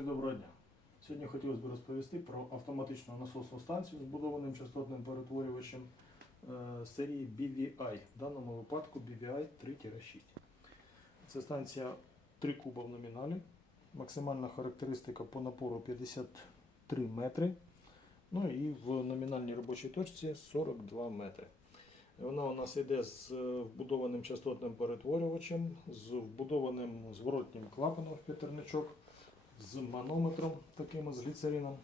Друзі, доброго дня. Сьогодні хотілося б розповісти про автоматичну насосну станцію з будованим частотним перетворювачем е, серії BVI, в даному випадку BVI 3-6. Це станція 3 куба в номіналі. Максимальна характеристика по напору 53 метри. Ну і в номінальній робочій точці 42 метри. Вона у нас йде з вбудованим частотним перетворювачем, з вбудованим зворотнім клапаном в п'ятерничок, з манометром таким з гліцерином,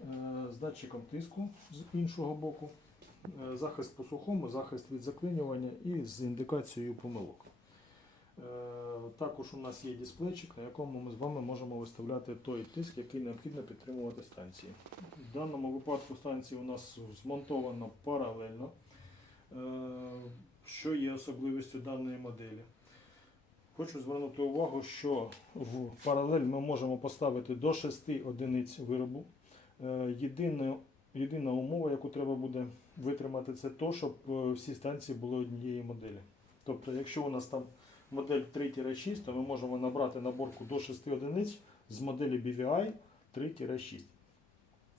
е, з датчиком тиску з іншого боку, е, захист по сухому, захист від заклинювання і з індикацією помилок. Е, Також у нас є дисплейчик, на якому ми з вами можемо виставляти той тиск, який необхідно підтримувати станції. В даному випадку станція у нас змонтована паралельно. Що є особливістю даної моделі? Хочу звернути увагу, що в паралель ми можемо поставити до 6 одиниць виробу. Е, Єдина, єдина умова, яку треба буде витримати, це то, щоб е, всі станції були однієї моделі. Тобто, якщо у нас там модель 3-6, то ми можемо набрати наборку до 6 одиниць з моделі BVI 3-6.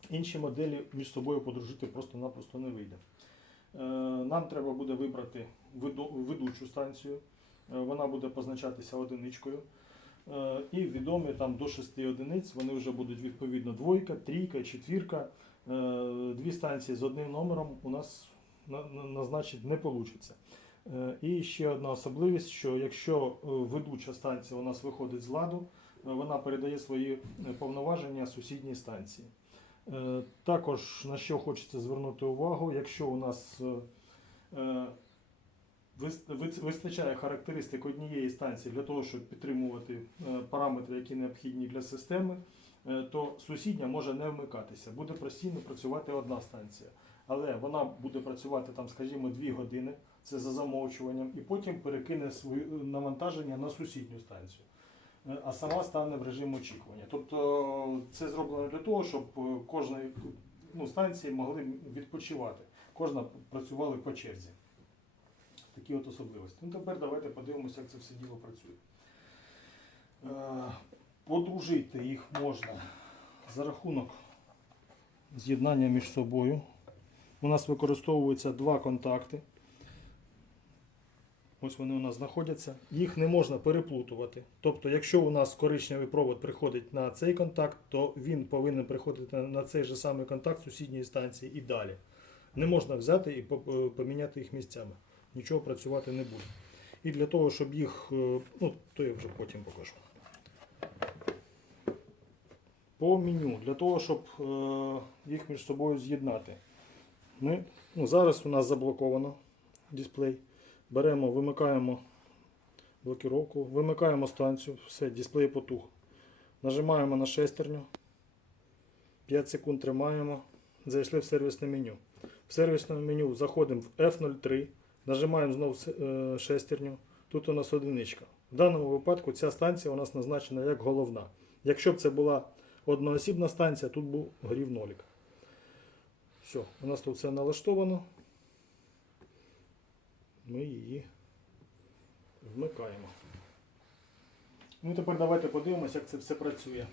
Інші моделі між собою подружити просто-напросто не вийде. Е, Нам треба буде вибрати ведучу станцію. Е, Вона буде позначатися одиничкою. Е, І відомі там до 6 одиниць вони вже будуть відповідно двойка, трійка, четвірка. Е, Дві станції з одним номером у нас на- на- назначити не вийде. І ще одна особливість, що якщо ведуча станція у нас виходить з ладу, вона передає свої повноваження сусідній станції. Також на що хочеться звернути увагу, якщо у нас вистачає характеристик однієї станції для того, щоб підтримувати е, параметри, які необхідні для системи, е, то сусідня може не вмикатися. Буде постійно працювати одна станція. Але вона буде працювати там, скажімо, 2 години, це за замовчуванням, і потім перекине своє навантаження на сусідню станцію. Е, А сама стане в режим очікування. Тобто це зроблено для того, щоб е, кожна ну, станції могли відпочивати. Кожна працювала по черзі. Такі от особливості. Ну тепер давайте подивимося, як це все діло працює. Е, Подружити їх можна за рахунок з'єднання між собою. У нас використовуються два контакти. Ось вони у нас знаходяться. Їх не можна переплутувати. Тобто, якщо у нас коричневий провод приходить на цей контакт, то він повинен приходити на цей же самий контакт сусідньої станції і далі. Не можна взяти і е, поміняти їх місцями. Нічого працювати не буде. І для того, щоб їх, е, ну, то я вже потім покажу. По меню, для того, щоб е, їх між собою з'єднати. Ми, ну, зараз у нас заблоковано дисплей. Беремо, вимикаємо блокіровку, вимикаємо станцію, все, дисплей потух. Нажимаємо на шестерню. 5 секунд тримаємо. Зайшли в сервісне меню. В сервісному меню заходимо в F03, нажимаємо знову е, шестерню. Тут у нас одиничка. В даному випадку ця станція у нас назначена як головна. Якщо б це була одноосібна станція, тут був горів нолік. Все, у нас тут все налаштовано. Ми її вмикаємо. Ну тепер давайте подивимося, як це все працює.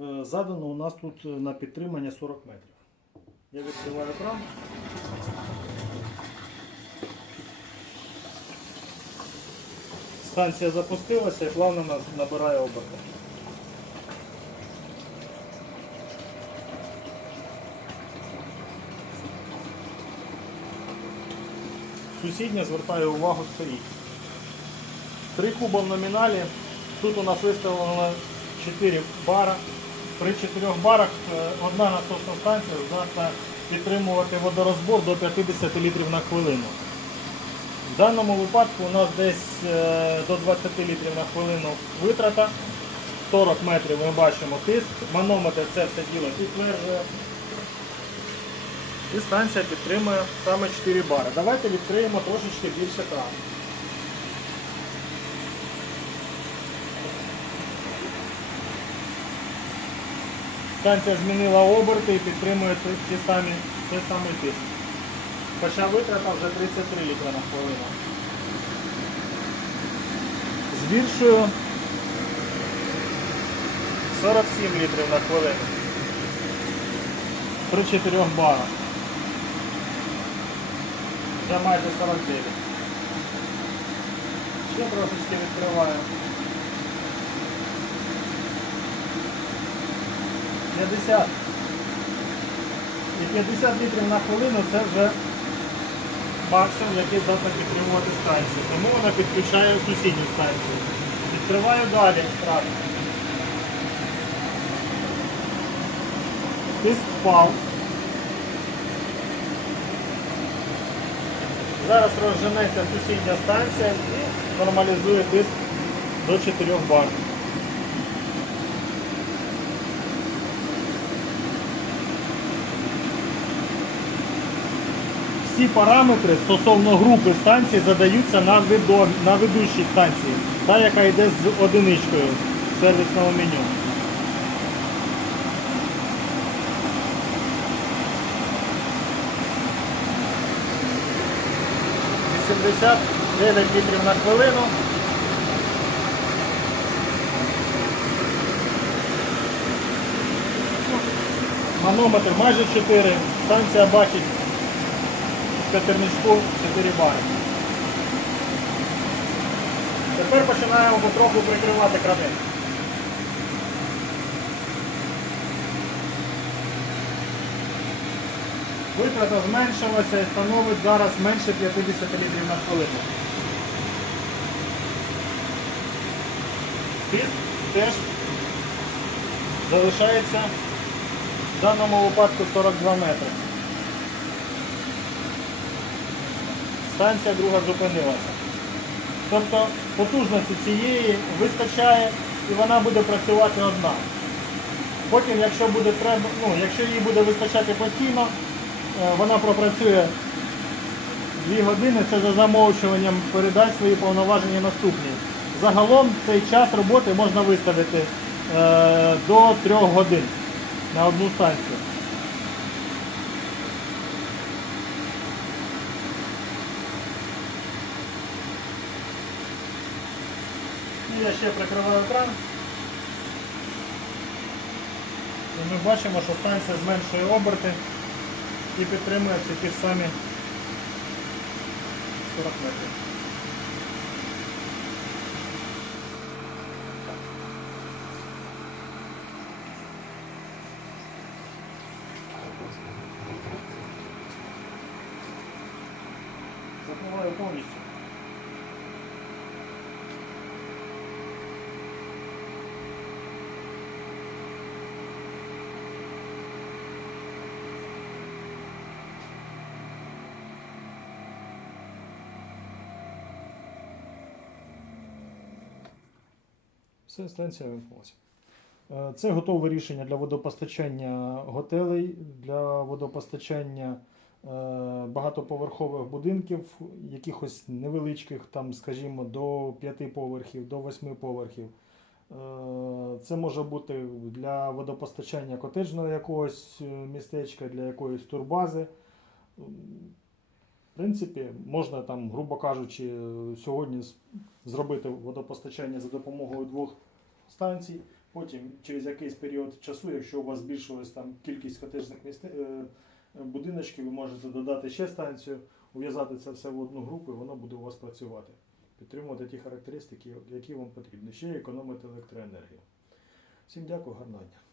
Е, Задано у нас тут на підтримання 40 метрів. Я відкриваю кран. Станція запустилася і плавно набирає оберти. Сусідня звертає увагу стоїть. Три куба в номіналі. Тут у нас виставлено 4 бара. При 4 барах е, одна насосна станція здатна підтримувати водорозбор до 50 літрів на хвилину. В даному випадку у нас десь е, до 20 літрів на хвилину витрата. 40 метрів ми бачимо тиск. Манометр це все діло підтверджує. І станція підтримує саме 4 бари. Давайте відкриємо трошечки більше кран. Станція змінила оберти і підтримує ті- ті самі, той самий тиск. Хоча витрата вже 33 літра на хвилину. Збільшую 47 літрів на хвилину. При 4 барах. Вже майже 49. Ще трошечки відкриваю. 50. І 50 літрів на хвилину це вже максимум, який здатна підтримувати станцію. Тому вона підключає сусідню станцію. Відкриваю далі. Так. Тиск впав. Зараз розженеться сусідня станція і нормалізує тиск до 4 бар. Всі параметри стосовно групи станцій задаються на, відом, на ведущій станції, та яка йде з одиничкою в сервісному меню. Вісімдесят дев'ять літрів на хвилину. Манометр майже 4. Станція бачить в 4 бари. Тепер починаємо потроху прикривати крани. Витрата зменшилася і становить зараз менше 50 літрів на хвилину. Тиск теж залишається в даному випадку 42 метри. Станція друга зупинилася. Тобто потужності цієї вистачає і вона буде працювати одна. Потім, якщо буде треба, ну, якщо їй буде вистачати постійно, е, вона пропрацює 2 години, це за замовчуванням передасть свої повноваження наступній. Загалом цей час роботи можна виставити е, до 3 годин на одну станцію. І я ще прикриваю кран. І ми бачимо, що станція зменшує оберти і підтримує всі ті ж самі 40 метрів. Закриваю повністю. Все, станція вимкнулася. Е, Це готове рішення для водопостачання готелей, для водопостачання е, багатоповерхових будинків, якихось невеличких, там, скажімо, до 5 поверхів, до 8 поверхів. Е, Це може бути для водопостачання котеджного якогось містечка, для якоїсь турбази. В принципі, можна там, грубо кажучи, сьогодні зробити водопостачання за допомогою двох станцій. Потім через якийсь період часу, якщо у вас збільшилась там кількість котежних е, будиночків, ви можете додати ще станцію, ув'язати це все в одну групу, і воно буде у вас працювати. Підтримувати ті характеристики, які вам потрібні. Ще економити електроенергію. Всім дякую, гарного дня.